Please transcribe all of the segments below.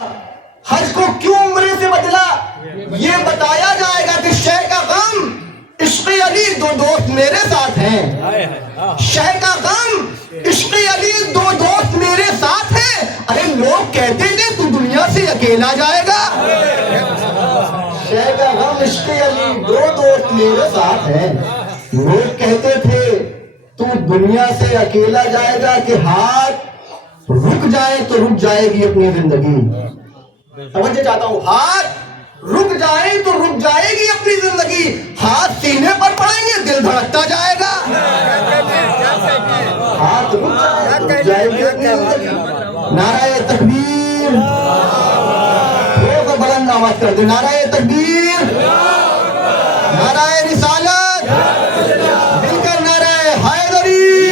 حج کو کیوں عمرے سے بدلا؟ یہ بتایا جائے گا کہ شہ کا غم عشق علی دو دوست میرے ساتھ ہیں. شہ کا غم عشق علی دو دوست میرے ساتھ ہیں. ارے لوگ کہتے تھے تو دنیا سے اکیلا جائے گا. شہ کا غم عشق علی دو دوست میرے ساتھ ہیں. لوگ کہتے تھے تو دنیا سے اکیلا جائے گا کہ ہاتھ رک جائے تو رک جائے گی اپنی زندگی. سمجھے چاہتا ہوں، ہاتھ رک جائے تو رک جائے گی اپنی زندگی. ہاتھ سینے پر پڑیں گے دل دھڑکتا جائے گا. ہاتھ رک جائے تو رک جائے گی اپنی زندگی. نعرہ تکبیر، تھوڑا سا بلند آواز کر دے. نعرہ تکبیر، نعرہ رسالت، مل کر نعرہ حیدری.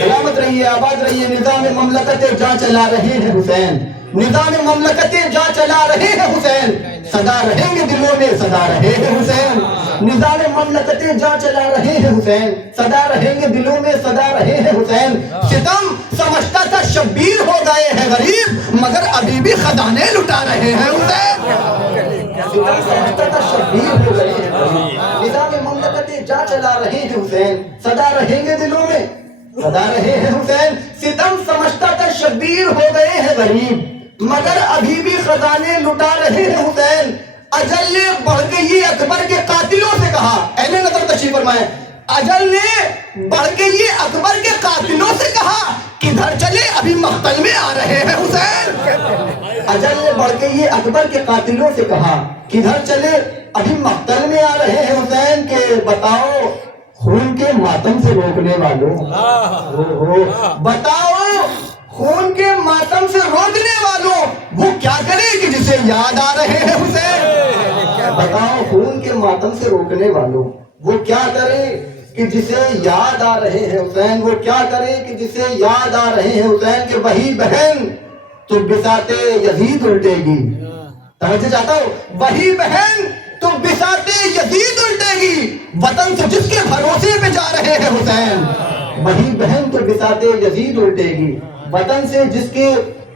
سلامت رہیے، آباد رہیے. نظام مملکت جہاں چلا رہے ہیں حسین، نظام مملکتیں جہاں چلا رہے ہیں حسین، صدا رہیں گے دلوں میں صدا رہے ہیں حسین. نظام مملکتیں جہاں چلا رہے ہیں حسین، صدا رہیں گے دلوں میں صدا رہے ہیں حسین. ستم سمجھتا تھا شبیر ہو گئے ہیں غریب، مگر ابھی بھی خزانے لٹا رہے ہیں حسین. ستم سمجھتا تھا شبیر ہو گئے ہیں غریب، نظام مملکتیں جہاں چلا رہے ہیں حسین، صدا رہیں گے دلوں میں صدا رہے ہیں حسین. ستم سمجھتا تھا شبیر ہو گئے ہیں غریب، مگر ابھی بھی خزانے لٹا رہے ہیں حسین. اجل نے بڑھ کے یہ اکبر کے قاتلوں سے کہا، اہل نظر تشریف فرمائے. اجل نے بڑھ کے یہ اکبر کے قاتلوں سے کہا، کدھر چلے ابھی مقتل میں آ رہے ہیں حسین. اجل نے بڑھ کے یہ اکبر کے قاتلوں سے کہا، کدھر چلے ابھی مقتل میں آ رہے ہیں حسین. کہ بتاؤ خون کے ماتم سے روکنے والوں، بتاؤ خون کے ماتم سے روکنے والوں، وہ کیا کرے کہ جسے یاد آ رہے ہیں حسین. بتاؤ خون کے ماتم سے روکنے والوں، وہ کیا کرے کہ جسے یاد آ رہے ہیں حسین. وہ کیا کرے کہ جسے یاد آ رہے ہیں حسین. کہ وہی بہن تو بساط یزید الٹے گی. توجہ چاہتا ہوں، وہی بہن تو بساط یزید الٹے گی وطن سے جس کے بھروسے پہ جا رہے ہیں حسین. وہی بہن تو بساط یزید الٹے گی وطن سے جس کے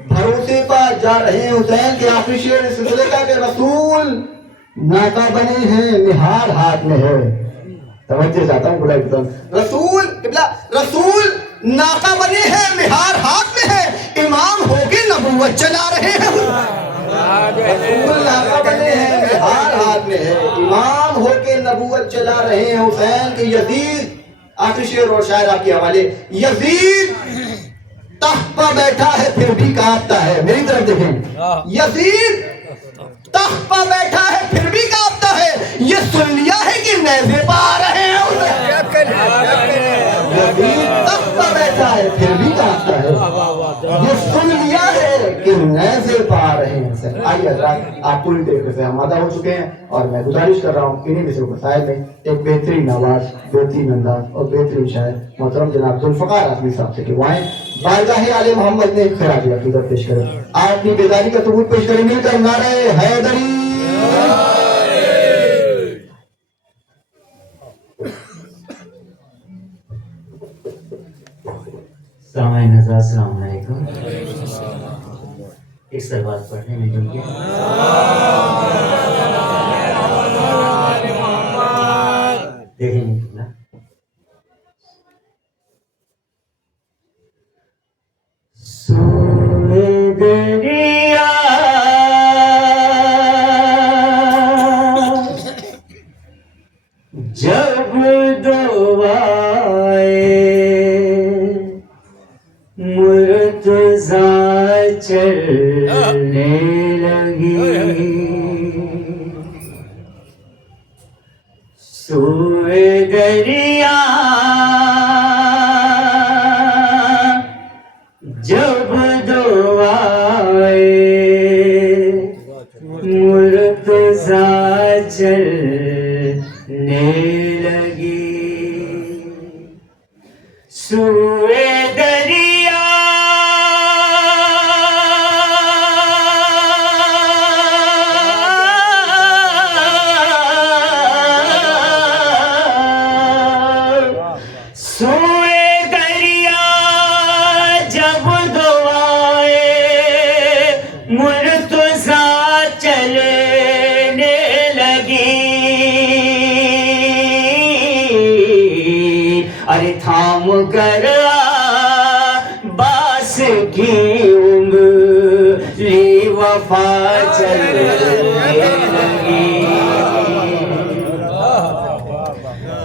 بھروسے پر جا رہے ہیں حسین. کے آخری شعر اس سلسلے کا کہ رسول ناکا بنے ہیں نہار ہاتھ میں ہے. توجہ چاہتا ہوں بڑا ایک دم، رسول ناکا بنے ہیں نہار ہاتھ میں ہے. امام ہو کے نبوت چلا رہے ہیں. رسول ناکا بنے ہیں نہار ہاتھ میں ہے، امام ہو کے نبوت چلا رہے ہیں حسین. کہ یزید، آخری شعر اور شاعر آپ کے حوالے، یزید تخت پر بیٹھا ہے پھر بھی کانپتا ہے. میری طرف دیکھیں، یزید تخت پر بیٹھا ہے پھر بھی کانپتا ہے. یہ سن لیا ہے کہ نیزے پا رہے ہیں. یزید تخت پر بیٹھا ہے پھر بھی کانپتا ہے. یہ سن لیا ہے کہ نیزے پا رہے ہیں. آئیے حضرات، آپ پوری طریقے سے آمادہ ہو چکے ہیں اور میں گزارش کر رہا ہوں انہی میں سے مسائل میں ایک بہترین آواز، بہترین انداز اور بہترین شاعر محترم جناب ذوالفقار اعظمی صاحب سے کہ وہ آئیں، بارگاہ آل محمد میں خراج عقیدت پیش کریں. آپ اپنی بیداری کا ثبوت پیش کریں. مل کر نعرہ حیدری. سامعین حضرات السلام علیکم. ایک سلوات پڑھنے میں مل گیا. دیکھیں سوئے دریا جب دو آئے مرتضیٰ چلنے لگی. سوئے دریا جب دو آئے مرتضیٰ چلنے لگی. سوئے دریا مرتضی چلنے لگی، ارے تھام کر عباس کی انگلی وفا چلنے لگی،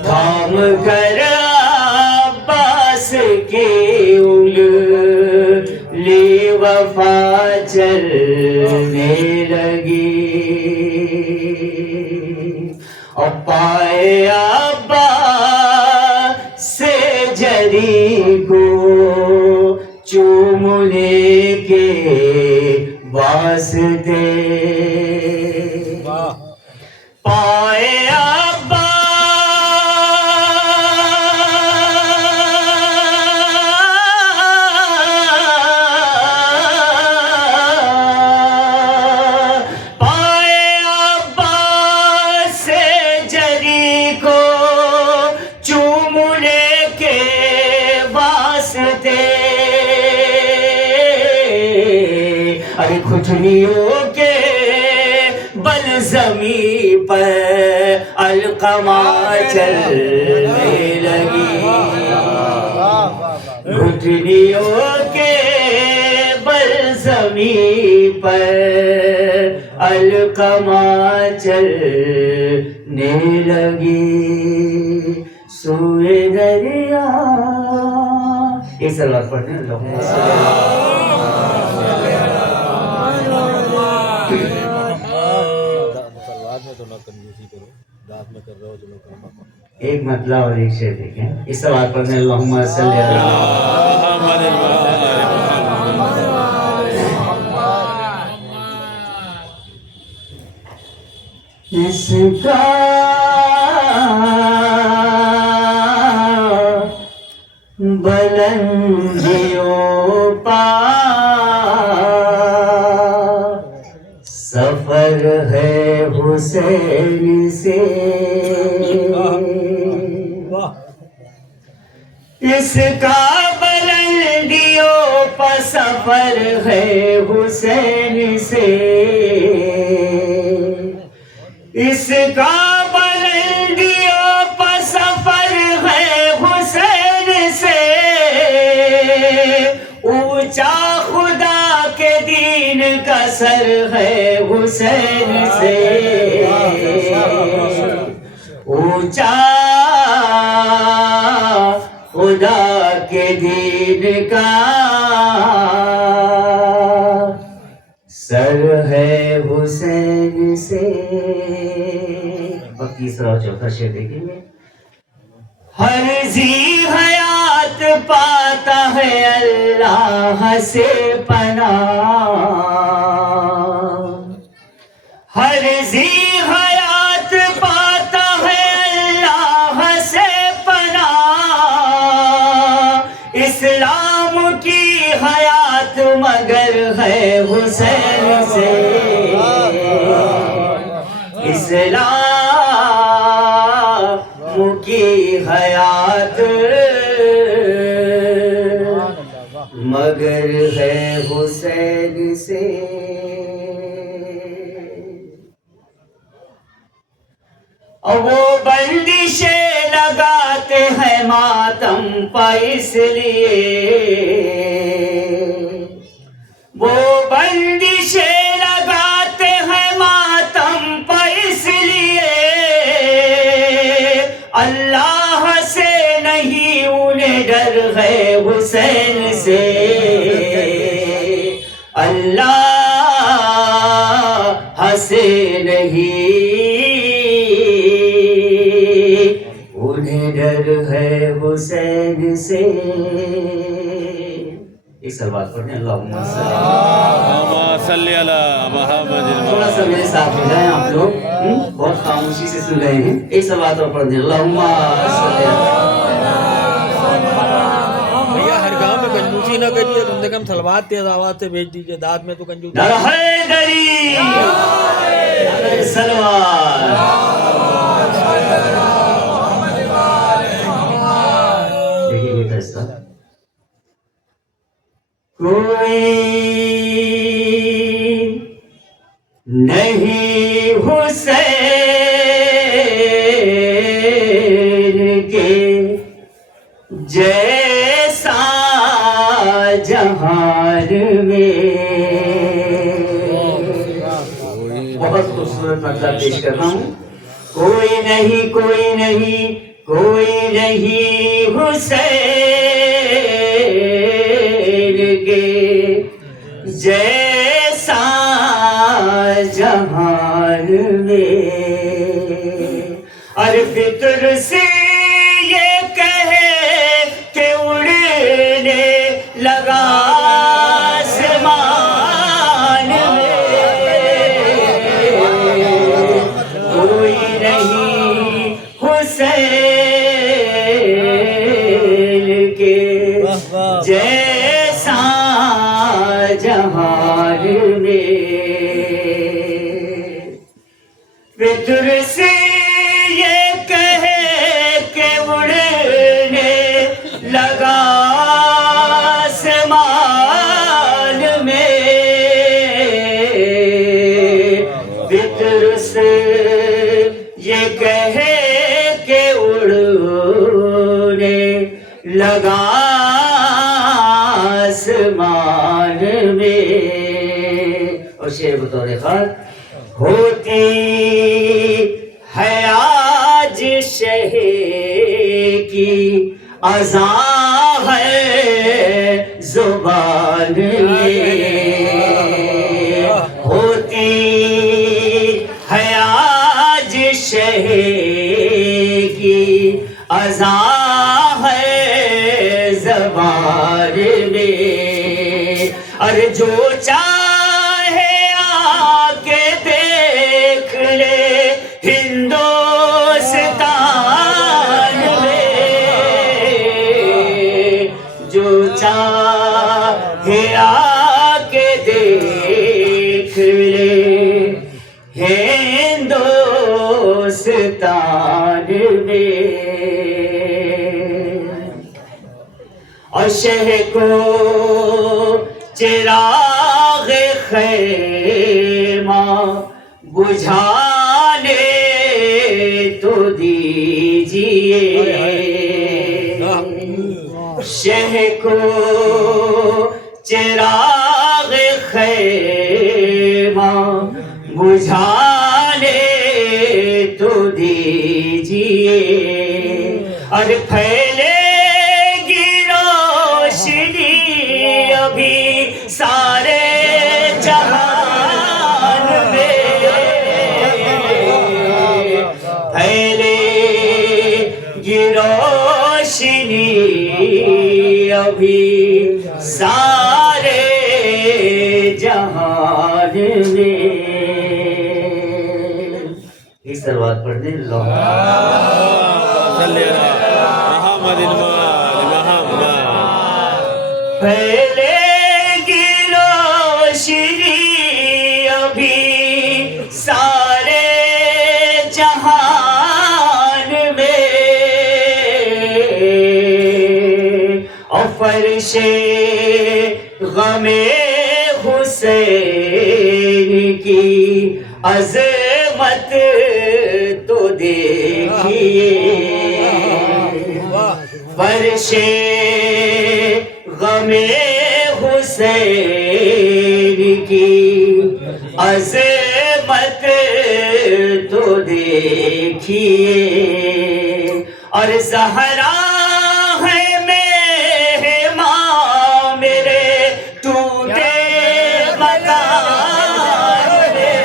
تھام کر عباس کی انگلی وفا چلنے لگی، اور پائے عباس سے جری کو چومنے کے واسطے، پائے گھٹنیوں کے بل زمیں پر علقمہ چلنے لگی، گھٹنیوں کے بل زمیں پر علقمہ چلنے لگی، سوئے دریا ایک سلوات پڑھنے اللہم ایک مطلع اور ایک شعر دیکھیں، اس سوال پر میں اللہم صلی اللہ اس کا بلندیوں پا سفر ہے حسین سے، اس کا بلندیوں پا سفر ہے حسین سے، اس کا بلندیوں پا سفر ہے حسین سے، اونچا خدا کے دین کا سر ہے حسین سے، اونچا خدا کے دین کا سر ہے حسین سے۔ اب تیسرا اور چوتھا شعر دیکھیں گے۔ ہر ذی حیات پاتا ہے اللہ سے پناہ، ہر ذی حیات پاتا ہے اللہ سے پناہ، اسلام کی حیات مگر ہے حسین سے، اسلام کی حیات مگر ہے حسین سے۔ اور وہ بندشیں لگاتے ہیں ماتم پہ اس لیے، وہ بندشیں لگاتے ہیں ماتم پہ اس لیے، اللہ سے نہیں انہیں ڈر ہے حسین سے، اللہ سے نہیں انہیں ڈر ہے حسین سے۔ ایک سلوات پڑھیں اللہم صلی علی محمد۔ تھوڑا سا میرے ساتھ ہو جائیں آپ لوگ، بہت خاموشی سے سن رہے ہیں۔ ایک سلوات اور پڑھ دیں اللہم صلی علی۔ بھیا ہر گاؤں میں کنجوسی نہ کریے، کم سے کم سلوات تیز آواز سے بھیج دیجیے، داد میں تو کنجوسی۔ در حیدری در سلوات۔ دیکھیے بیٹا اس کا کوئی نہیں حسین کے جیسا جہان میں. بہت خوبصورت مطلب پیش کر رہا ہوں. کوئی نہیں کوئی نہیں کوئی نہیں حسین کے جیسا جہان میں. اور فطر سے یہ کہے کہ اڑنے لگا آسمان میں. کوئی نہیں حسین کے جیسا جہان میں. فطر سے یہ کہے کہ اڑنے لگا آسمان میں. فطر سے یہ کہے کہ اڑنے لگا آسمان میں. اور شعر بطور خاص ہوتی ہے آج شہ کی اذاں ہے زبان میں. ہوتی ہے آج شہ کی اذاں ہے زبان میں. اور جو چاہے آ کے دیکھ لے ہندوستان میں. جو چاہے آ کے دیکھ لے ہندوستان میں. اور شہ کو چراغ خیمہ بجھانے تو دیجیے. شہ کو چراغ خیمہ بجھانے تو دیجیے. اور پھیلے گی روشنی ابھی سارے جہان میں. پھیلے گی روشنی ابھی سارے جہان میں. اس سلوات پڑھ دیں. پھیلے گی روشنی ابھی سارے جہان میں. اور فرش غم حسین کی عظمت تو دیکھیے. فرش غم حسین کی عظمت تو دیکھیے. اور زہرا ہے مہماں میرے ٹوٹے مکان میں.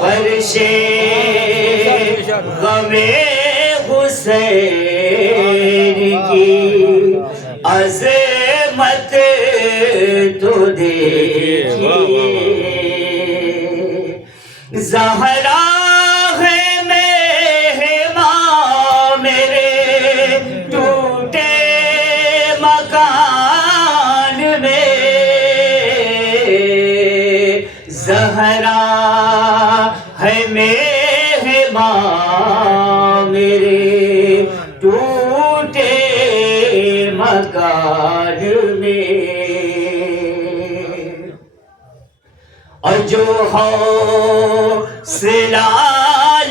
فرش غم حسین کی عظمت تو دیکھیے. زہرا ہے مہماں میرے ٹوٹے مکان میں. زہرا ہے مہماں میرے ٹوٹے مکان میں. اور جو حوصلہ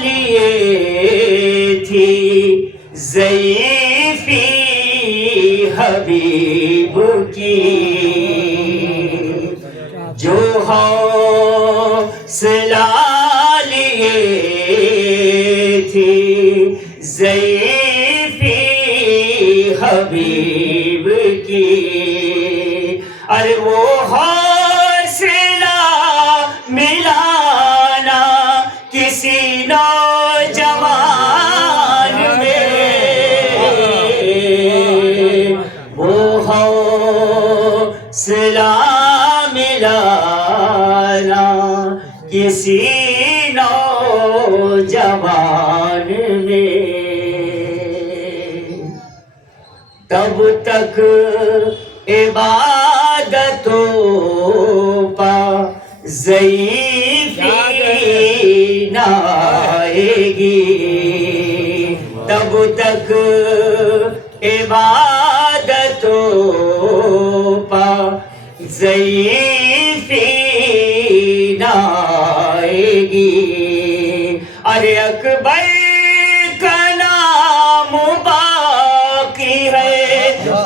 لیے تھی ضعیفی حبیب کی، جو حوصلہ لیے تھی ضعیفی حبیب کی، ارے وہ حوصلہ ملانا کسی نوجوان میں، وہ حوصلہ ملانا کسی نوجوان میں، تب تک عبادتوں پا ضعیفی نہ آئے گی، تب تک عبادتوں پا ضعیفی نہ آئے گی، ارے اکبر کا نام باقی ہے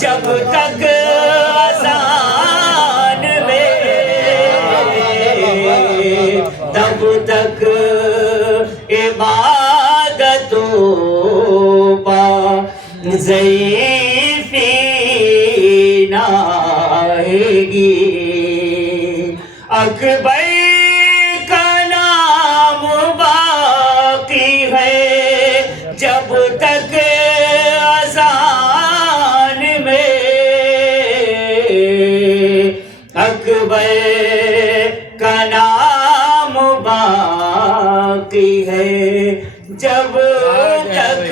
جب تک اذان میں، تب تک عبادتوں پا ضعیفی نہ آئے گی، اکبر کا نام باقی ہے جب تک اذان میں، اکبر کا نام باقی ہے جب تک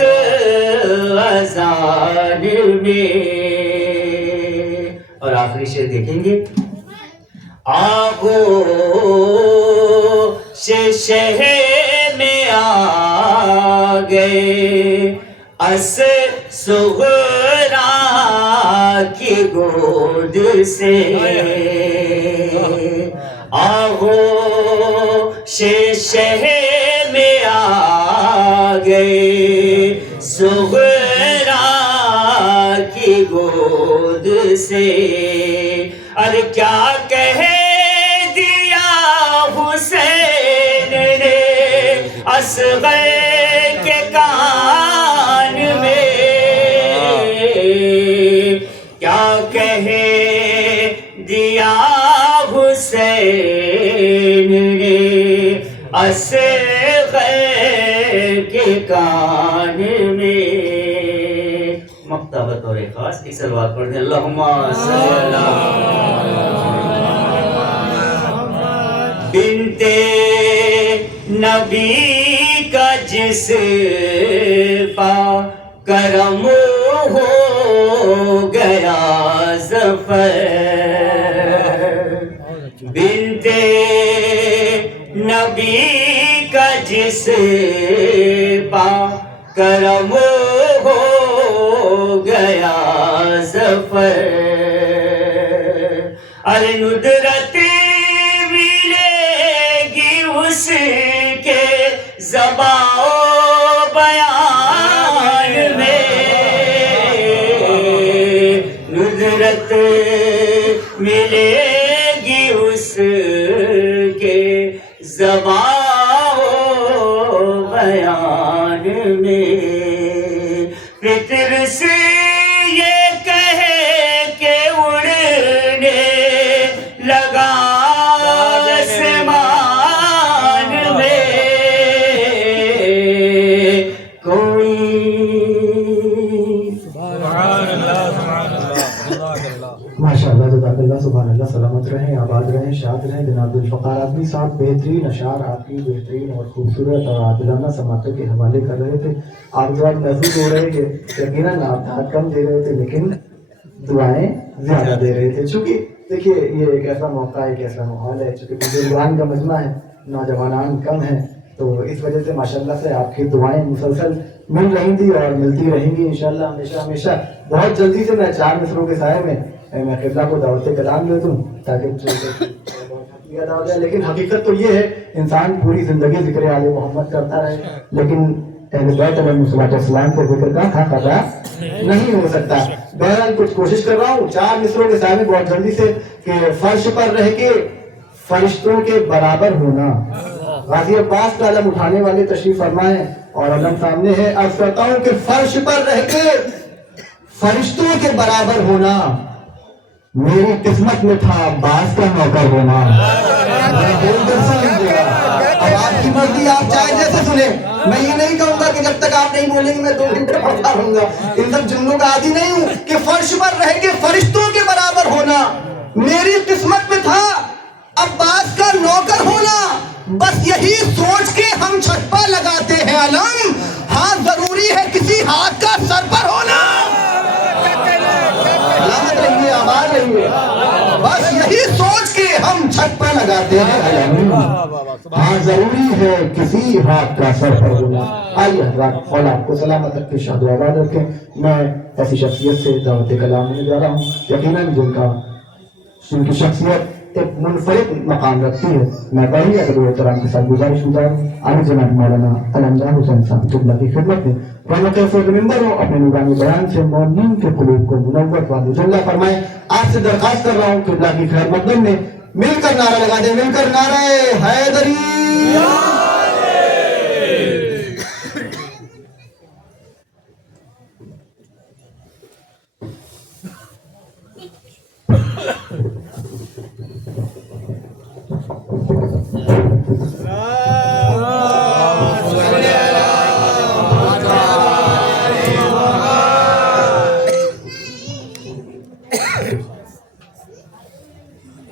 اذان میں۔ اور آخری شعر دیکھیں گے، آغوش شہر میں آ گئے صغرا کی گود سے، آغوش شہر میں آ گئے صغرا کی گود سے، ارے کیا کہہ دیا حسین نے اصغر کے کان میں، کیا کہہ دیا حسین نے اصغر کے کان میں۔ مقطع بطور خاص ایک صلوات پڑھ دیں، اللہم صلی اللہ بنتے نبی کا جس پا کرم ہو گیا ظفر، بنتے نبی کا جس پا کرم ہو گیا ظفر، ارے ندرت ملے گی اس کے زبان و بیان میں، ندرت ملے گی اس کے زبان و بیان میں، فطر سے یہ کہے کہ اڑنے لگا آسمان میں کوئی، ماشاء اللہ، جزاک اللہ، سبحان اللہ، سلامت رہیں، آباد رہیں، شاد رہیں جناب الفقار آدمی صاحب۔ بہترین اشعار آپ کی بہترین اور خوبصورت اور عادلانہ سماعتوں کے حوالے کر رہے تھے۔ آپ جو آپ محسوس ہو رہے کہ یقیناً آپ دھات کم دے رہے تھے لیکن دعائیں زیادہ دے رہے تھے، چونکہ دیکھیے یہ ایک ایسا موقع ہے، ایک ایسا ماحول ہے، چونکہ بزرگان کا مجمع ہے، نوجوانان کم ہیں، تو اس وجہ سے ماشاءاللہ سے آپ کی دعائیں مسلسل مل رہی تھی اور ملتی رہیں گی انشاءاللہ ہمیشہ ہمیشہ۔ بہت جلدی سے میں 4 مصروں کے سائے میں قبلہ کو دعوت کلام دے دوں تاکہ یہ ادا ہو جائے. لیکن حقیقت تو یہ ہے انسان پوری زندگی ذکر آل محمد کرتا رہے لیکن اہل بیت علیہ السلام کے ذکر کا حق ادا نہیں ہو سکتا. بہرحال کچھ کوشش کر رہا ہوں 4 مصروں کے ساتھ بہت جلدی سے کہ فرش پر رہ کے فرشتوں کے برابر ہونا. غازی عباس کا علم اٹھانے والے تشریف فرمائیں اور علم سامنے ہے. عرض کرتا ہوں کہ فرش پر رہ کے فرشتوں کے برابر ہونا میری قسمت میں تھا عباس کا نوکر ہونا. بول کر سن لیجیے گا. اب آپ کی مرضی آپ چاہے جیسے سنیں. میں یہ نہیں کہوں گا کہ جب تک آپ نہیں بولیں گے میں 2 گھنٹے پڑھتا رہوں گا. ان سب جملوں کا عادی نہیں ہوں کہ فرش پر رہ کے فرشتوں کے برابر ہونا میری قسمت میں تھا عباس کا نوکر ہونا. بس یہی سوچ کے ہم چھپا لگاتے ہیں علم. ہاں ضروری ہے کسی ہاتھ کا سر پر ہونا. سلامت رہیے آباد رہیے. بس یہی سوچ کے ہم چھپا لگاتے ہیں علم. ہاں ضروری ہے کسی ہاتھ کا سر پر ہونا. آئیے حضرات مولا آپ کو سلامت رکھے شاد و آباد رکھے. میں ایسی شخصیت سے دعوت کلام میں جا رہا ہوں یقیناً جن کی شخصیت ایک منفرد مقام رکھتی ہے. میں بڑی ادب و احترام کے ساتھ گزارش گزار علی جناب مولانا علمدار حسین صاحب قبلہ کی خدمت میں رونق فوز ممبر ہوں اپنے نورانی بیان سے مومنین کے قلوب کو منور والی جملہ فرمائیں. آپ سے درخواست کر رہا ہوں قبلہ کی خیر مقدم میں مل کر نعرہ لگا دیں. مل کر نعرہ حیدری.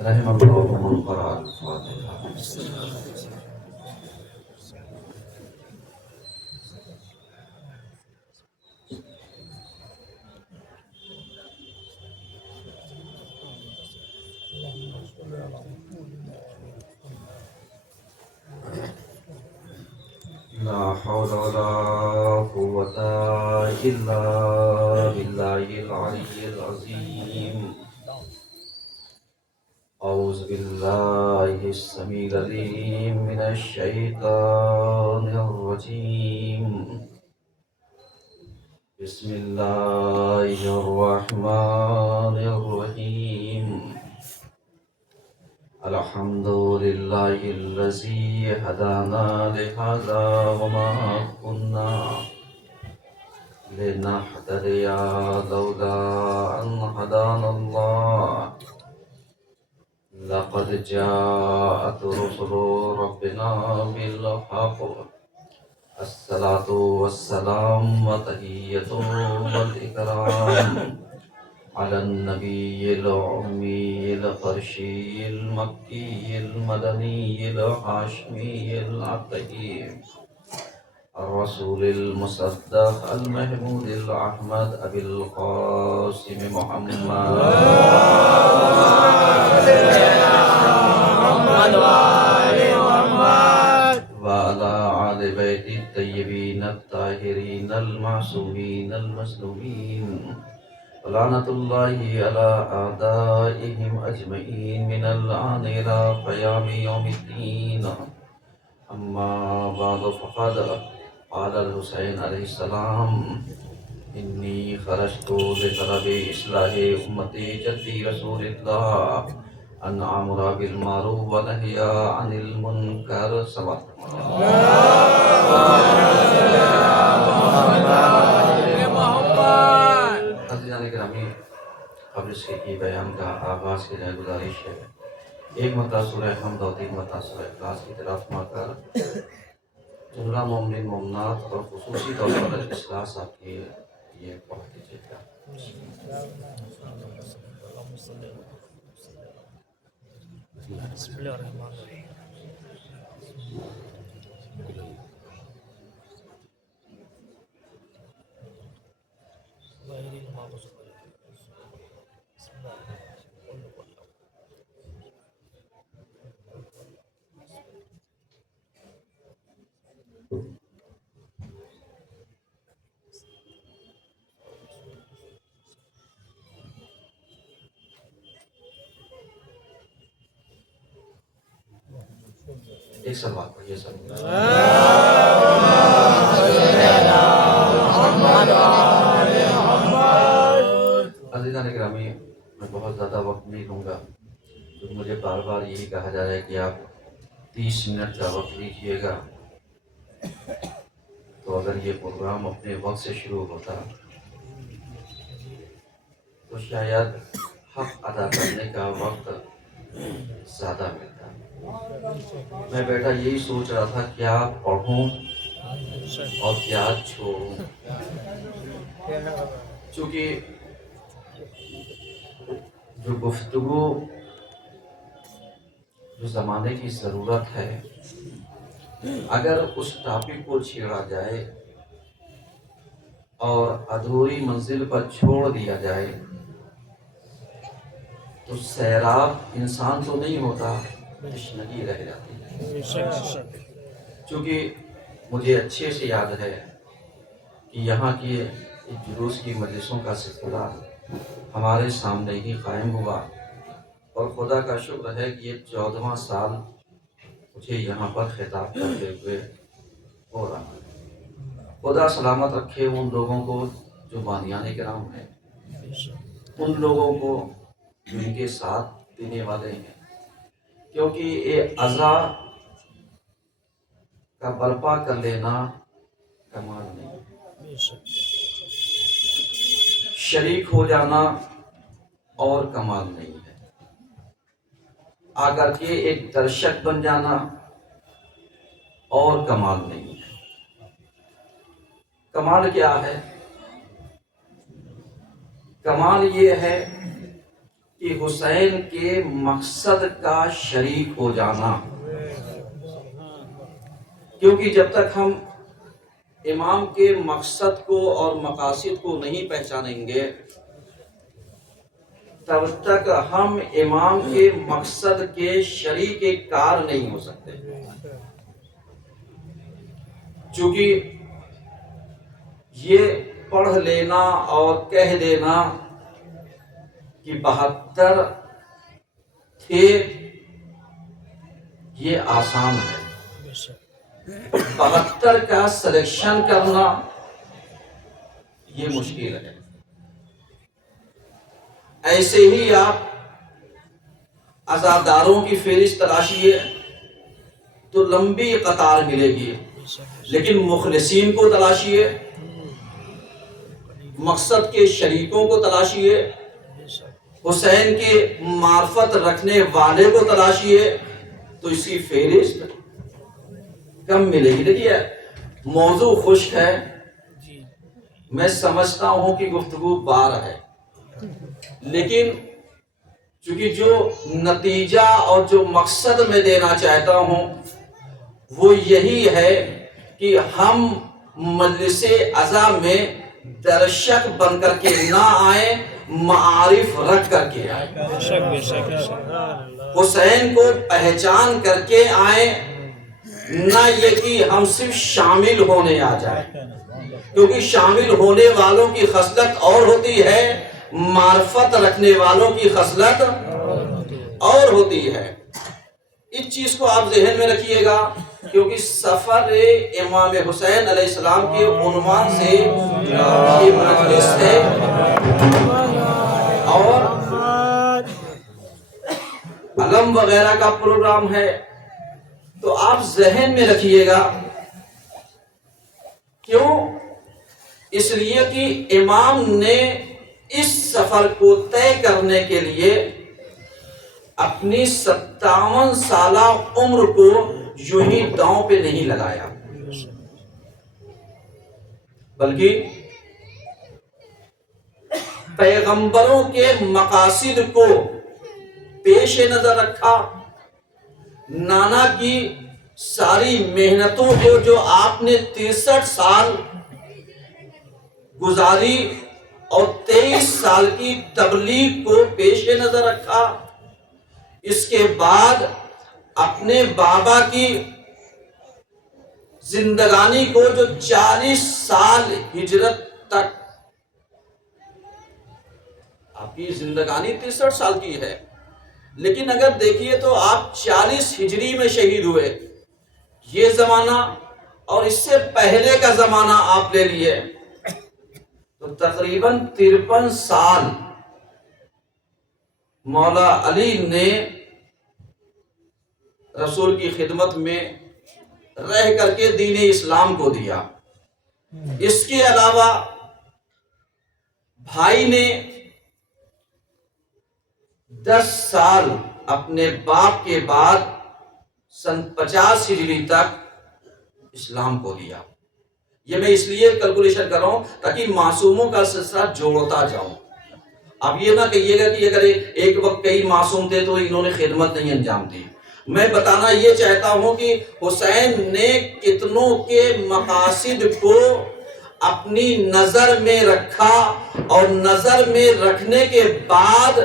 رحم اللہ من قرأ الفاتحہ. لا حول ولا قوة إلا بالله العلي العظيم. أعوذ بالله السميع العليم من الشيطان الرجيم. بسم الله الرحمن الرحيم. الحمد لله الذي هدانا لهذا وما كنا لنهتدي لولا أن هدانا الله. لقد جاءت رسل ربنا بالحق. الصلاة والسلام وتحية والإكرام على النبي الأمي القرشي المكي المدني الهاشمي العتقي الرسول المصدق المحمود الأحمد أبي القاسم محمد وعلى آل بيت الطيبين الطاهرين المعصومين المظلومين. لعنة الله على أعدائهم أجمعين من الآن إلى قيام يوم الدين. أما بعد فقد قال الحسين عليه السلام إني خرجت لطلب إصلاح أمتي جدي رسول الله أن أمر بالمعروف ونهي عن المنكر. صلى قبل اس کے بیان کا آغاز کی جائے گزارش ہے. ایک مرتبہ سورہ حمد اور 3 مرتبہ سورہ اخلاص کی تلاوت فرما کر جملہ مومنین مومنات اور خصوصی طور پر اصلاح صاحب کی یہ پڑھ دیجیے گا. بسم اللہ الرحمن الرحیم. ایک سلوات پڑھیے سب. عزیزان گرامی، میں بہت زیادہ وقت نہیں لوں گا کیونکہ مجھے بار بار یہی کہا جا رہا ہے کہ آپ 30 منٹ کا وقت لیجیے گا. تو اگر یہ پروگرام اپنے وقت سے شروع ہوتا تو شاید حق ادا کرنے کا وقت زیادہ ملتا. میں بیٹا یہی سوچ رہا تھا کیا پڑھوں اور کیا چھوڑوں، چونکہ جو گفتگو جو زمانے کی ضرورت ہے، اگر اس ٹاپک کو چھیڑا جائے اور ادھوری منزل پر چھوڑ دیا جائے تو سیراب انسان تو نہیں ہوتا، تشنگی رہ جاتی ہے. چونکہ مجھے اچھے سے یاد ہے کہ یہاں کی جلوس کی مجلسوں کا سلسلہ ہمارے سامنے ہی قائم ہوا، اور خدا کا شکر ہے کہ یہ 14واں سال مجھے یہاں پر خطاب کرتے ہوئے ہو رہا ہے. خدا سلامت رکھے ان لوگوں کو جو بانیان کرام ہیں، ان لوگوں کو جو ان کے ساتھ دینے والے ہیں، کیونکہ یہ عزا کا برپا کر لینا کمال نہیں، شریک ہو جانا اور کمال نہیں ہے، آ کر کے ایک درشک بن جانا اور کمال نہیں ہے. کمال کیا ہے؟ کمال یہ ہے کہ حسین کے مقصد کا شریک ہو جانا. کیونکہ جب تک ہم امام کے مقصد کو اور مقاصد کو نہیں پہچانیں گے تب تک ہم امام کے مقصد کے شریک کار نہیں ہو سکتے. چونکہ یہ پڑھ لینا اور کہہ دینا کہ 72 تھے یہ آسان ہے، 72 کا سلیکشن کرنا یہ مشکل ہے. ایسے ہی آپ عزاداروں کی فہرست تلاشیے تو لمبی قطار ملے گی، لیکن مخلصین کو تلاشیے، مقصد کے شریکوں کو تلاشیے، حسین کی معرفت رکھنے والے کو تلاشیے تو اس کی فہرست کم ملے گی. دیکھیے موضوع خشک ہے، میں سمجھتا ہوں کہ گفتگو بار ہے، لیکن چونکہ جو نتیجہ اور جو مقصد میں دینا چاہتا ہوں وہ یہی ہے کہ ہم مجلس عزا میں درشک بن کر کے نہ آئیں، معارف رکھ کر کے آئیں، حسین کو پہچان کر کے آئیں، نہ یہ کہ ہم صرف شامل ہونے آ جائیں. کیونکہ شامل ہونے والوں کی خصلت اور ہوتی ہے، معرفت رکھنے والوں کی خصلت اور ہوتی ہے. اس چیز کو آپ ذہن میں رکھیے گا، کیونکہ سفر امام حسین علیہ السلام کے عنوان سے یہ مجلس ہے اور علم وغیرہ کا پروگرام ہے. تو آپ ذہن میں رکھیے گا، کیوں؟ اس لیے کہ امام نے اس سفر کو طے کرنے کے لیے اپنی 57 سالہ عمر کو یوں ہی داؤں پہ نہیں لگایا، بلکہ پیغمبروں کے مقاصد کو پیش نظر رکھا. نانا کی ساری محنتوں کو جو آپ نے 63 سال گزاری اور 23 سال کی تبلیغ کو پیش نظر رکھا. اس کے بعد اپنے بابا کی زندگانی کو جو 40 سال ہجرت تک، آپ کی زندگانی 63 سال کی ہے، لیکن اگر دیکھیے تو آپ 40 ہجری میں شہید ہوئے، یہ زمانہ اور اس سے پہلے کا زمانہ آپ لے لیے تو تقریباً 53 سال مولا علی نے رسول کی خدمت میں رہ کر کے دین اسلام کو دیا. اس کے علاوہ بھائی نے 10 سال اپنے باپ کے بعد سن 50 ہجری تک اسلام کو دیا. یہ میں اس لیے کیلکولیشن کر رہا ہوں تاکہ معصوموں کا سلسلہ جوڑتا جاؤں. اب یہ نہ کہیے گا کہ اگر ایک وقت کئی معصوم تھے تو انہوں نے خدمت نہیں انجام دی. میں بتانا یہ چاہتا ہوں کہ حسین نے کتنوں کے مقاصد کو اپنی نظر میں رکھا اور نظر میں رکھنے کے بعد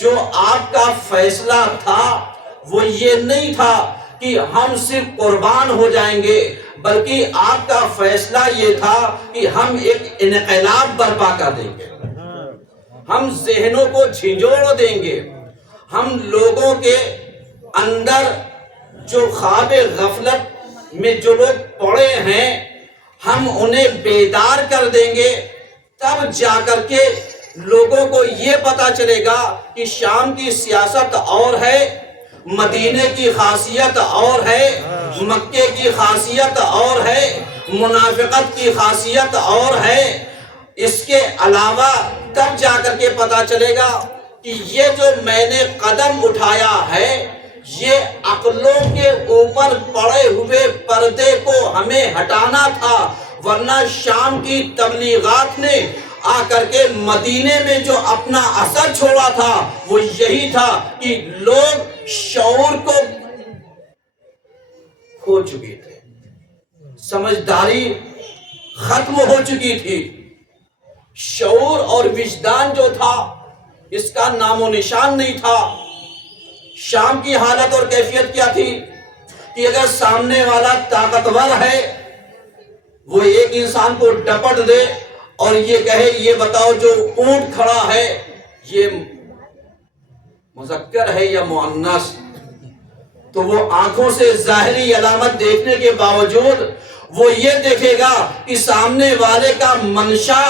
جو آپ کا فیصلہ تھا وہ یہ نہیں تھا کہ ہم صرف قربان ہو جائیں گے، بلکہ آپ کا فیصلہ یہ تھا کہ ہم ایک انقلاب برپا کر دیں گے، ہم ذہنوں کو جھنجھوڑ دیں گے، ہم لوگوں کے اندر جو خواب غفلت میں جو لوگ پڑے ہیں ہم انہیں بیدار کر دیں گے. تب جا کر کے لوگوں کو یہ پتا چلے گا کہ شام کی سیاست اور ہے، مدینے کی خاصیت اور ہے، مکے کی خاصیت اور ہے، منافقت کی خاصیت اور ہے. اس کے علاوہ تب جا کر کے پتا چلے گا کہ یہ جو میں نے قدم اٹھایا ہے یہ عقلوں کے اوپر پڑے ہوئے پردے کو ہمیں ہٹانا تھا، ورنہ شام کی تبلیغات نے آ کر کے مدینے میں جو اپنا اثر چھوڑا تھا وہ یہی تھا کہ لوگ شعور کو کھو چکے تھے، سمجھداری ختم ہو چکی تھی، شعور اور وجدان جو تھا اس کا نام و نشان نہیں تھا. شام کی حالت اور کیفیت کیا تھی کہ اگر سامنے والا طاقتور ہے وہ ایک انسان کو ڈپٹ دے اور یہ کہے یہ بتاؤ جو اونٹ کھڑا ہے یہ مذکر ہے یا مؤنث، تو وہ آنکھوں سے ظاہری علامت دیکھنے کے باوجود وہ یہ دیکھے گا کہ سامنے والے کا منشا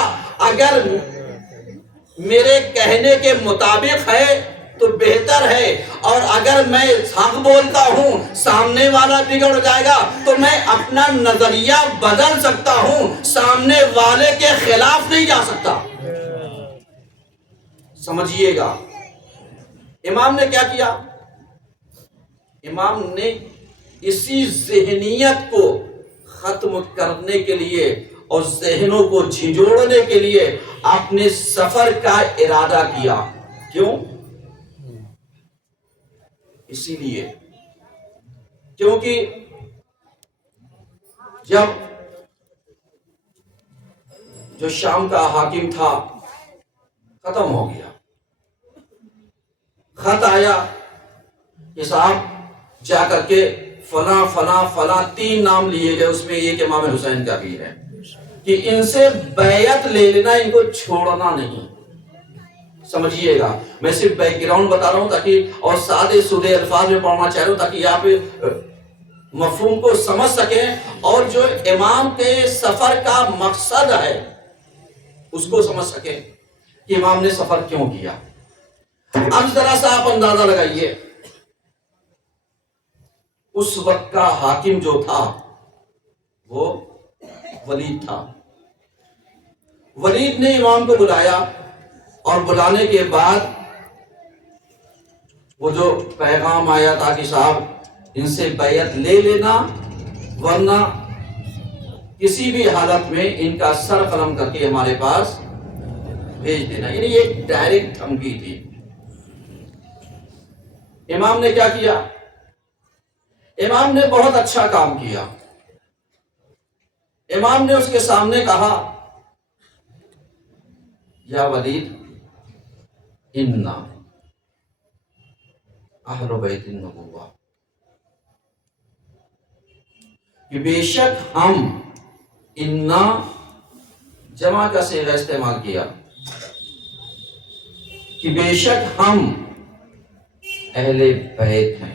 اگر میرے کہنے کے مطابق ہے تو بہتر ہے، اور اگر میں حق بولتا ہوں سامنے والا بگڑ جائے گا تو میں اپنا نظریہ بدل سکتا ہوں، سامنے والے کے خلاف نہیں جا سکتا. سمجھیے گا امام نے کیا کیا؟ امام نے اسی ذہنیت کو ختم کرنے کے لیے اور ذہنوں کو جھنجھوڑنے کے لیے اپنے سفر کا ارادہ کیا. کیوں؟ اسی لیے کیونکہ جب جو شام کا حاکم تھا ختم ہو گیا، خط آیا کہ صاحب جا کر کے فلاں فلاں فلاں 3 نام لیے گئے، اس میں ایک امام حسین کا بھی ہے کہ ان سے بیعت لے لینا، ان کو چھوڑنا نہیں. سمجھیے گا میں صرف بیک گراؤنڈ بتا رہا ہوں تاکہ اور سادے سودے الفاظ میں پڑھنا چاہ رہا ہوں تاکہ آپ مفہوم کو سمجھ سکیں اور جو امام کے سفر کا مقصد ہے اس کو سمجھ سکیں کہ امام نے سفر کیوں کیا. اب ذرا سا آپ اندازہ لگائیے اس وقت کا حاکم جو تھا وہ ولید تھا. ولید نے امام کو بلایا اور بلانے کے بعد وہ جو پیغام آیا تھا کہ صاحب ان سے بیعت لے لینا ورنہ کسی بھی حالت میں ان کا سر قلم کر کے ہمارے پاس بھیج دینا، یعنی یہ ڈائریکٹ دھمکی تھی. امام نے کیا کیا؟ امام نے بہت اچھا کام کیا. امام نے اس کے سامنے کہا یا ولید انا اہل بیت النبوہ، کہ بے شک ہم، انا جمع کا صیغہ استعمال کیا کہ بے شک ہم اہل بیت ہیں.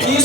30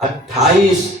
28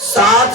7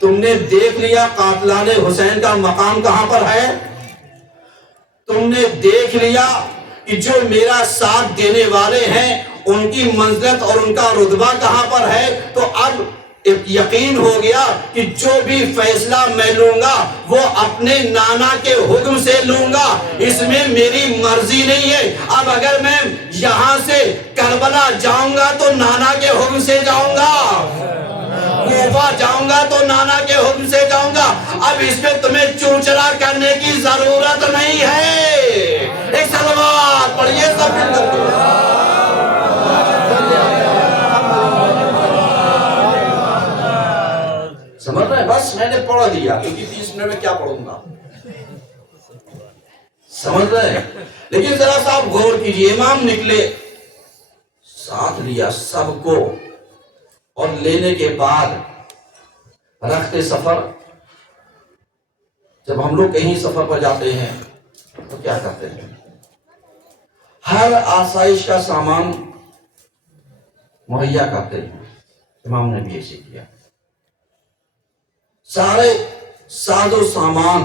تم نے دیکھ لیا قاتلان حسین کا مقام کہاں پر ہے؟ تم نے دیکھ لیا کہ جو میرا ساتھ دینے والے ہیں ان کی منزلت اور ان کا رتبہ کہاں پر ہے؟ تو اب یقین ہو گیا کہ جو بھی فیصلہ میں لوں گا وہ اپنے نانا کے حکم سے لوں گا، اس میں میری مرضی نہیں ہے۔ اب اگر میں یہاں سے کربلا جاؤں گا تو نانا کے حکم سے جاؤں گا، کوفہ جاؤں گا تو نانا کے حکم سے جاؤں گا۔ اب اس میں تمہیں چوچلا کرنے کی ضرورت نہیں ہے۔ ایک صلوات پڑھیے سب مل کر کے۔ سمجھ رہے ہیں؟ بس میں نے پڑھ لیا، کیونکہ 30 منٹ میں کیا پڑھوں گا، سمجھ رہے ہیں؟ لیکن ذرا سا آپ غور کیجئے، امام نکلے، ساتھ لیا سب کو، اور لینے کے بعد رکھتے سفر۔ جب ہم لوگ کہیں سفر پر جاتے ہیں تو کیا کرتے ہیں؟ ہر آسائش کا سامان مہیا کرتے ہیں، امام نے بھی ایسے کیا۔ سارے ساز و سامان،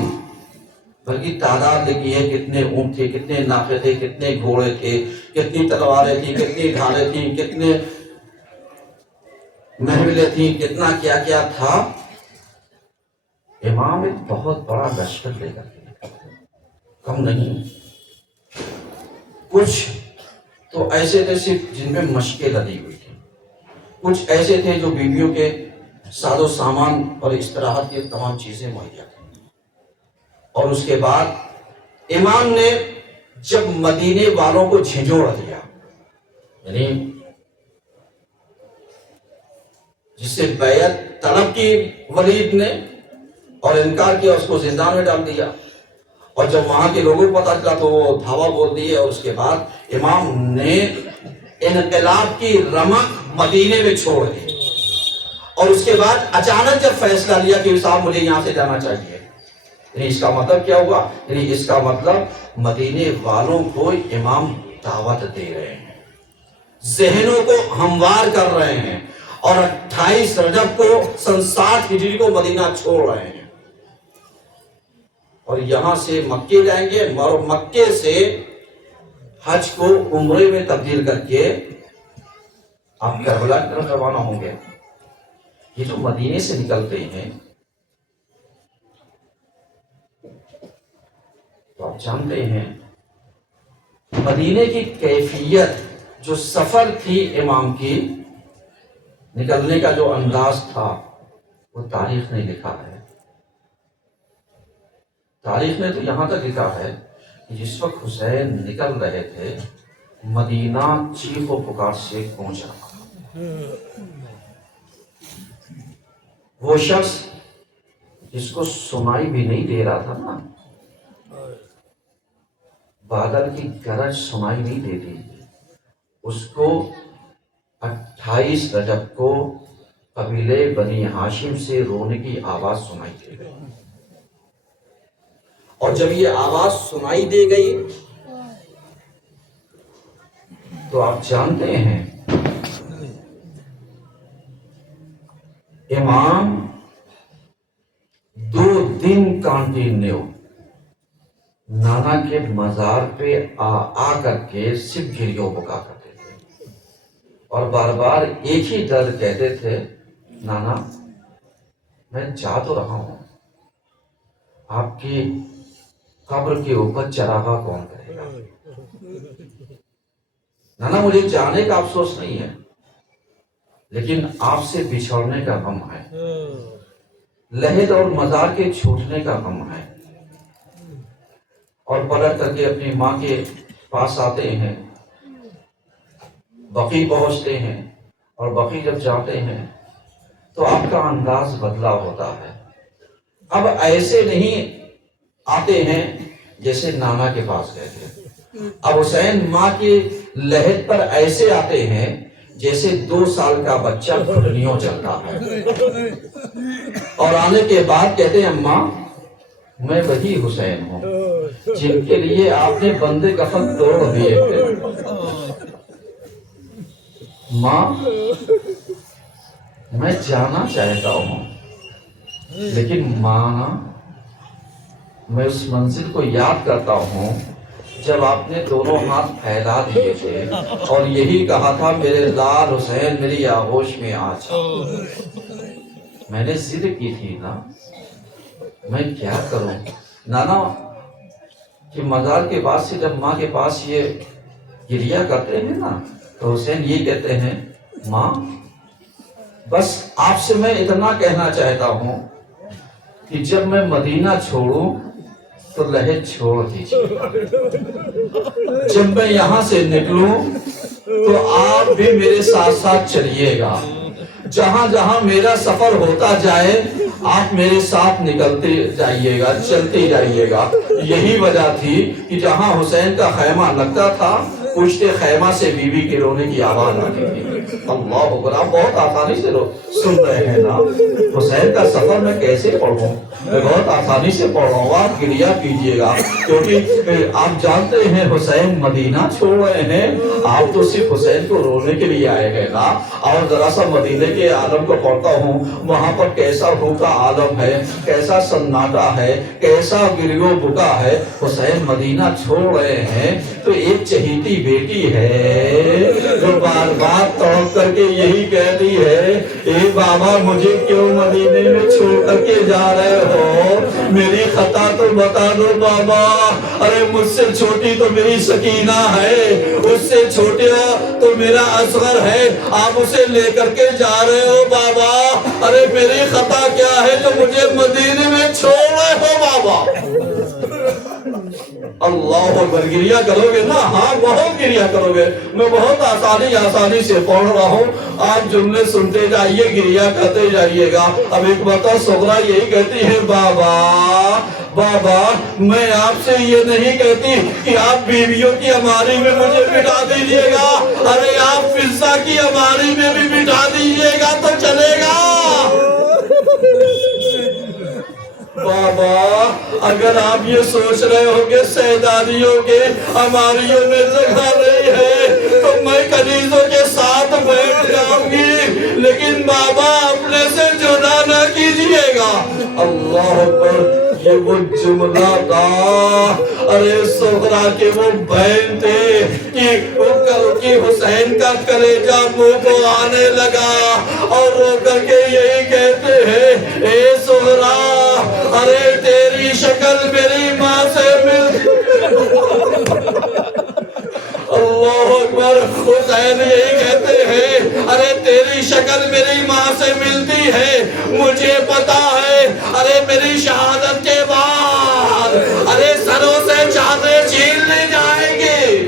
بلکہ تعداد لکھی ہے، کتنے اونٹ تھے، کتنے ناقے تھے، کتنے گھوڑے تھے، کتنی تلواریں تھیں، کتنی ڈھالیں تھیں، کتنے محملیں تھیں، کتنا کیا کیا تھا۔ امام ایک بہت بڑا لشکر لے کر کے، کم نہیں۔ کچھ تو ایسے تھے صرف جن میں مشقیں لدی ہوئی تھی، کچھ ایسے تھے جو بیویوں کے ساز و سامان اور استراحت کی تمام چیزیں مہیا تھیں۔ اور اس کے بعد امام نے جب مدینے والوں کو جھنجھوڑ دیا، یعنی جس سے بیعت طلب کی ولید نے اور انکار کیا، اس کو زندان میں ڈال دیا، اور جب وہاں کے لوگوں کو پتا چلا تو وہ دھاوا بول دیے، اور اس کے بعد امام نے انقلاب کی رمق مدینے میں چھوڑ دی۔ اور اس کے بعد اچانک جب فیصلہ لیا کہ صاحب مجھے یہاں سے جانا چاہیے، یعنی اس کا مطلب کیا ہوا؟ یعنی اس کا مطلب مدینے والوں کو امام دعوت دے رہے ہیں، ذہنوں کو ہموار کر رہے ہیں، اور 28 رجب کو سن 60 ہجری کو مدینہ چھوڑ رہے ہیں، اور یہاں سے مکے جائیں گے، اور مکے سے حج کو عمرے میں تبدیل کر کے آپ کربلا کی طرف روانہ ہوں گے۔ یہ جو مدینے سے نکلتے ہیں تو آپ جانتے ہیں مدینے کی کیفیت، جو سفر تھی امام کی، نکلنے کا جو انداز تھا، وہ تاریخ نے لکھا ہے۔ تاریخ نے تو یہاں تک لکھا ہے کہ جس وقت حسین نکل رہے تھے، مدینہ چیخ و پکار سے گونج رہا۔ وہ شخص جس کو سنائی بھی نہیں دے رہا تھا نا، بادل کی گرج سنائی نہیں دیتی، اس کو 28 رجب کو قبیلے بنی ہاشم سے رونے کی آواز سنائی دے گئی، اور جب یہ آواز سنائی دے گئی تو آپ جانتے ہیں امام 2 دن کانٹینیو نانا کے مزار پہ آ کر کے صرف گریوں پکا کرتے تھے، اور بار بار ایک ہی درد کہتے تھے، نانا میں جا تو رہا ہوں، آپ کی قبر کے اوپر چراغاں کون کرے گا؟ نانا مجھے جانے کا افسوس نہیں ہے، لیکن آپ سے بچھڑنے کا غم ہے، لحد اور مزار کے چھوٹنے کا غم ہے۔ اور پلٹ کر کے اپنی ماں کے پاس آتے ہیں، بقی پہنچتے ہیں، اور بقی جب جاتے ہیں تو آپ کا انداز بدلا ہوتا ہے۔ اب ایسے نہیں آتے ہیں جیسے نانا کے پاس گئے تھے، اب حسین ماں کی لحد پر ایسے آتے ہیں جیسے 2 سال کا بچہ گھٹنیوں چلتا ہے، اور آنے کے بعد کہتے ہیں ماں میں وہی حسین ہوں جن کے لیے آپ نے بندے کفن توڑ دیے تھے، ماں میں جانا چاہتا ہوں، لیکن ماں میں اس منزل کو یاد کرتا ہوں جب آپ نے دونوں ہاتھ پھیلا دیے تھے اور یہی کہا تھا میرے لال حسین میری آغوش میں آ جا. میں نے ضد کی تھی نا، میں کیا کروں نانا کہ مزار کے بعد سے جب ماں کے پاس یہ گریا کرتے ہیں نا تو حسین یہ کہتے ہیں ماں بس آپ سے میں اتنا کہنا چاہتا ہوں کہ جب میں مدینہ چھوڑوں تو لہر چھوڑ دیجیے، جب میں یہاں سے نکلوں تو آپ بھی میرے ساتھ ساتھ چلیے گا، جہاں جہاں میرا سفر ہوتا جائے آپ میرے ساتھ نکلتے جائیے گا، چلتے جائیے گا. یہی وجہ تھی کہ جہاں حسین کا خیمہ لگتا تھا پشت خیمہ سے بیوی کے رونے کی آواز آتی تھی. اللہ اکبر، آپ بہت آسانی سے سن رہے ہیں نا. حسین کا سفر میں کیسے پڑھوں؟ میں بہت آسانی سے پڑھ رہا ہوں، آپ گریہ کیجیے گا کیونکہ آپ جانتے ہیں حسین مدینہ چھوڑ رہے ہیں. آپ تو صرف حسین کو رونے کے لیے آئے گئے نا. اور ذرا سا مدینے کے عالم کو پڑھتا ہوں، وہاں پر کیسا بھوکا عالم ہے، کیسا سناٹا ہے، کیسا گریو بکا ہے. حسین مدینہ چھوڑ رہے ہیں تو ایک چہیتی بیٹی ہے جو بار بار تڑپ کر کے یہی کہتی ہے اے بابا مجھے کیوں مدینے میں چھوڑ کر کے جا رہے ہو، میری خطا تو بتا دو بابا. ارے مجھ سے چھوٹی تو میری سکینہ ہے، اس سے چھوٹا تو میرا اصغر ہے، آپ اسے لے کر کے جا رہے ہو بابا. ارے میری خطا کیا ہے جو مجھے مدینے میں چھوڑ رہے ہو بابا. اللہ اکبر، گریہ کرو گے نا؟ ہاں بہت گریہ کرو گے. میں بہت آسانی سے پڑھ رہا ہوں، آپ جملے سنتے جائیے، گریہ کرتے جائیے گا. اب ایک بتا سغرا یہی کہتی ہے بابا بابا میں آپ سے یہ نہیں کہتی کہ آپ بیویوں کی اماری میں مجھے بٹھا دیجئے گا، ارے آپ فضہ کی اماری میں بھی بٹھا دیجئے گا تو چلے گا. بابا اگر آپ یہ سوچ رہے ہو کہ سیدانیوں کے ہماریوں میں جگہ نہیں ہے تو میں کنیزوں کے ساتھ بیٹھ جاؤں گی، لیکن بابا اپنے سے جدا نہ کیجئے گا. اللہ اکبر، یہ وہ جملہ تھا. ارے سغرا کے وہ بہن تھے کہ حسین کا کلیجہ منہ کو آنے لگا اور رو کر کے یہی کہتے ہیں اے سغرا ارے تیری شکل میری ماں سے ملتی. اللہ اکبر، حسین یہی کہتے ہیں ارے تیری شکل میری ماں سے ملتی ہے، مجھے پتا ہے ارے میری شہادت کے بعد ارے سروں سے چادریں چھین لی جائیں گی.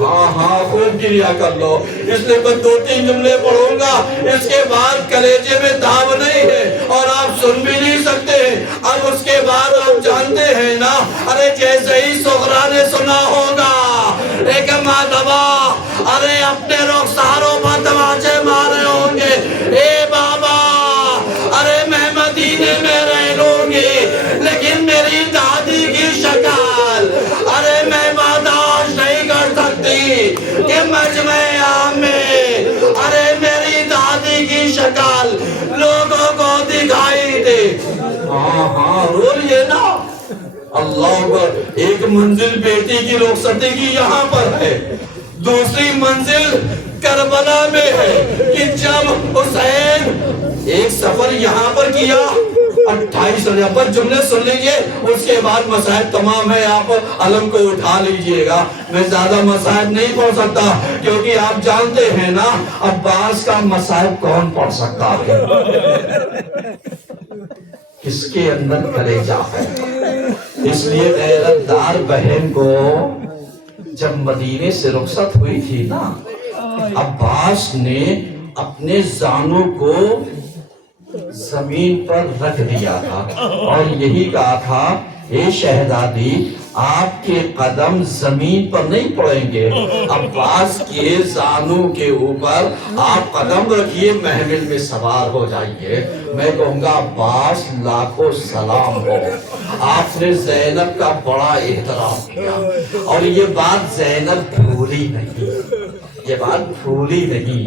ہاں خوب گریہ کر لو. اس لیے میں 2-3 جملے پڑھوں گا، اس کے بعد کلیجے میں دام نہیں ہے اور آپ سن بھی نہیں سکتے. اب اس کے بعد آپ جانتے ہیں نا، ارے جیسے ہی سغرا نے سنا ہوگا ایک مرتبہ ارے اپنے رخساروں پر تماچے مارے ہوں گے. اے بابا ارے میں مدینے میں رہ لوں گی لیکن میری دادی کی شکل ارے میں برداشت نہیں کر سکتی کہ مجمع عام میں ارے میری دادی کی شکل لوگوں کو دکھائی دے. ہاں رولیے نا. اللہ اکبر، ایک منزل بیٹی کی رخصتی کی یہاں پر ہے، دوسری منزل کربلا میں ہے کہ جب حسین ایک سفر یہاں پر کیا 28 رجب پر. جملے سن لیجئے، اس کے بعد مسائل تمام ہے، آپ علم کو اٹھا لیجئے گا. میں زیادہ مسائل نہیں پڑھ سکتا کیونکہ آپ جانتے ہیں نا عباس کا مسائل کون پڑھ سکتا ہے، اس کے اندر کلیجہ ہے. اس لیے غیرت دار بہن کو جب مدینے سے رخصت ہوئی تھی نا، عباس نے اپنے زانوں کو زمین پر رکھ دیا تھا اور یہی کہا تھا اے شہزادی آپ کے قدم زمین پر نہیں پڑیں گے، عباس کے زانوں کے اوپر آپ قدم رکھیے، محمل میں سوار ہو جائیے. میں کہوں گا عباس لاکھوں سلام ہو، آپ نے زینب کا بڑا احترام کیا اور یہ بات زینب بھولی نہیں، یہ بات بھولی نہیں.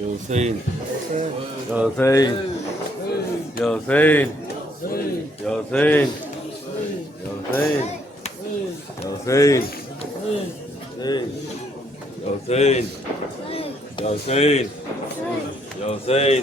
Hussein, Hussein, Hussein, Hussein, Hussein, Hussein, Hussein, Hussein, Hussein, Hussein.